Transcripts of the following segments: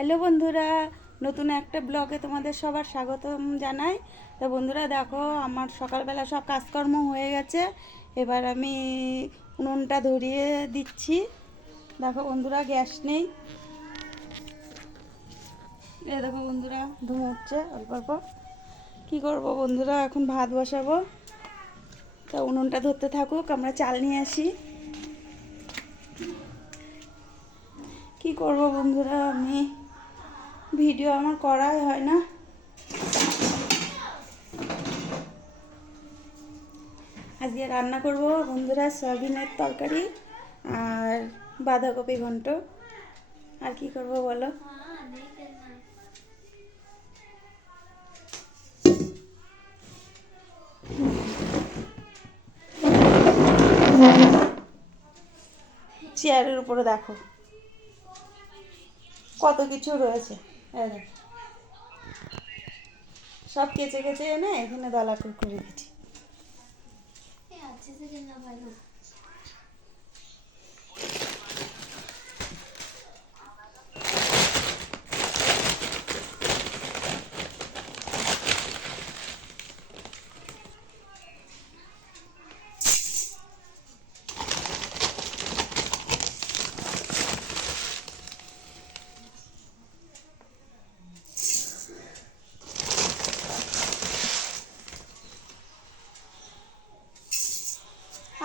Hello বন্ধুরা, নতুন একটা ব্লগে তোমাদের সবার স্বাগতম জানাই। তো বন্ধুরা, দেখো, আমার সকালবেলা সব কাজকর্ম হয়ে গেছে। এবার আমি উনুনটা ধরিয়ে দিচ্ছি। দেখো বন্ধুরা, গ্যাস নেই। এ দেখো বন্ধুরা ধুম হচ্ছে অল্প অল্প। কী করব বন্ধুরা, এখন ভাত বসাবো। তা উনুনটা ধরতে থাকুক, আমরা চাল নিয়ে আসি। কি করব বন্ধুরা, আমি ভিডিও আমার করাই হয় না। আজকে রান্না করব বন্ধুরা সয়াবিনের তরকারি আর বাঁধাকপি ঘন্ট। আর কি করব বলো? চেয়ারের উপরে দেখো। কত কিছু রয়েছে। সব কেচে কেচে এনে এখানে দলা করে রেখেছি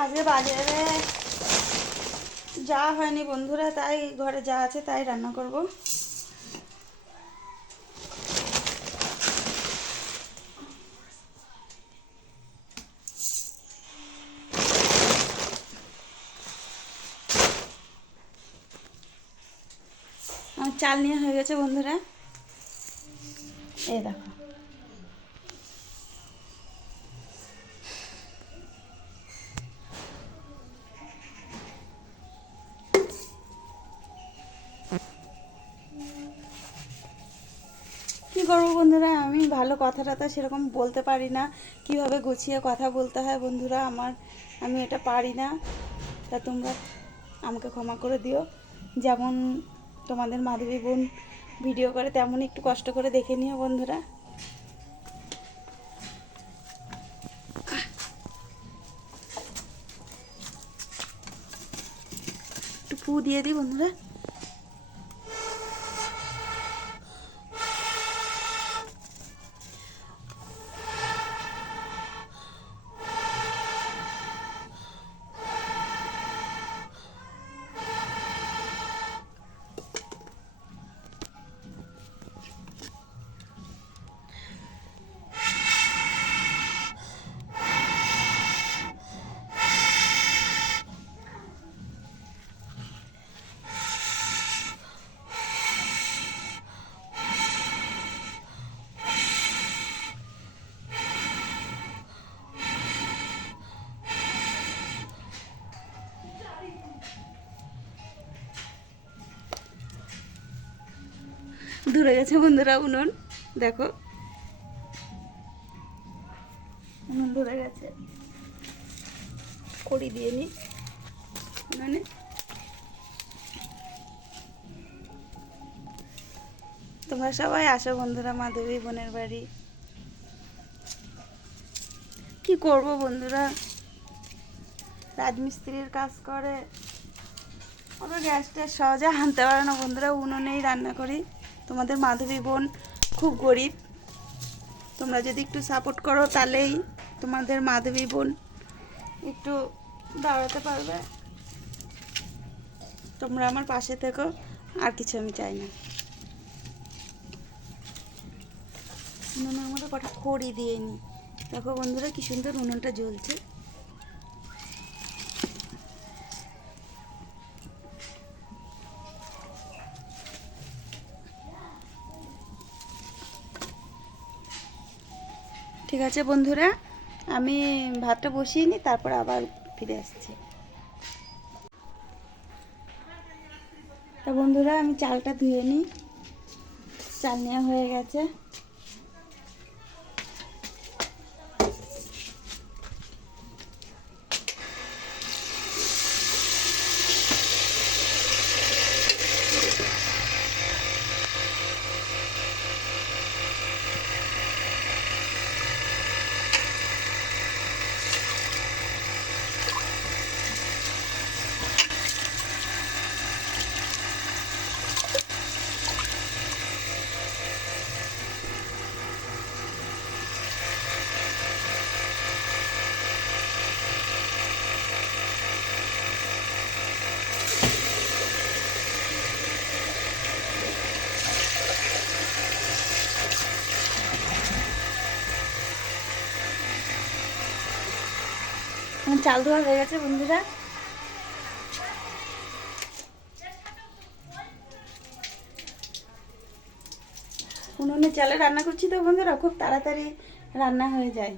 আজকে বাজারে যাওয়া হয়নি বন্ধুরা, তাই ঘরে যা আছে তাই রান্না করব। আমার চাল নিয়ে হয়ে গেছে বন্ধুরা। এই দেখো। করব বন্ধুরা? আমি ভালো কথা টথা সেরকম বলতে পারি না। কীভাবে গুছিয়ে কথা বলতে হয় বন্ধুরা? আমার, আমি এটা পারি না। তা তোমরা আমাকে ক্ষমা করে দিও। যেমন তোমাদের মাধবী বোন ভিডিও করে, তেমন একটু কষ্ট করে দেখে নিও বন্ধুরা। একটু পু দিয়ে দিই বন্ধুরা। ধরে গেছে বন্ধুরা উনুন। দেখো। উনুন ধরে গেছে। কড়ি দিয়ে নি। উনুনে। তোমরা সবাই আসো বন্ধুরা মাধবী বোনের বাড়ি। কি করব বন্ধুরা? রাজমিস্ত্রির কাজ করে। ওরা গ্যাস ট্যাস সহজে আনতে পারে না বন্ধুরা, উনুনেই রান্না করি। তোমাদের মাধবী বোন খুব গরিব। তোমরা যদি একটু সাপোর্ট করো, তাহলেই তোমাদের মাধবী বোন একটু দাঁড়াতে পারবে। তোমরা আমার পাশে থেকো, আর কিছু আমি চাই না। উনুনের মধ্যে কটা খড়ি দিয়ে নি। দেখো বন্ধুরা, কি সুন্দর উনুনটা জ্বলছে। ঠিক আছে, বন্ধুরা? আমি ভাতটা বসিয়ে নিই, তারপর আবার ফিরে আসছি। তা বন্ধুরা, আমি চালটা ধুয়ে নিই। চাল নেওয়া হয়ে গেছে। আমার চাল ধোয়া হয়ে গেছে, বন্ধুরা। উনুনে চালে রান্না করছি তো, বন্ধুরা, খুব তাড়াতাড়ি রান্না হয়ে যায়।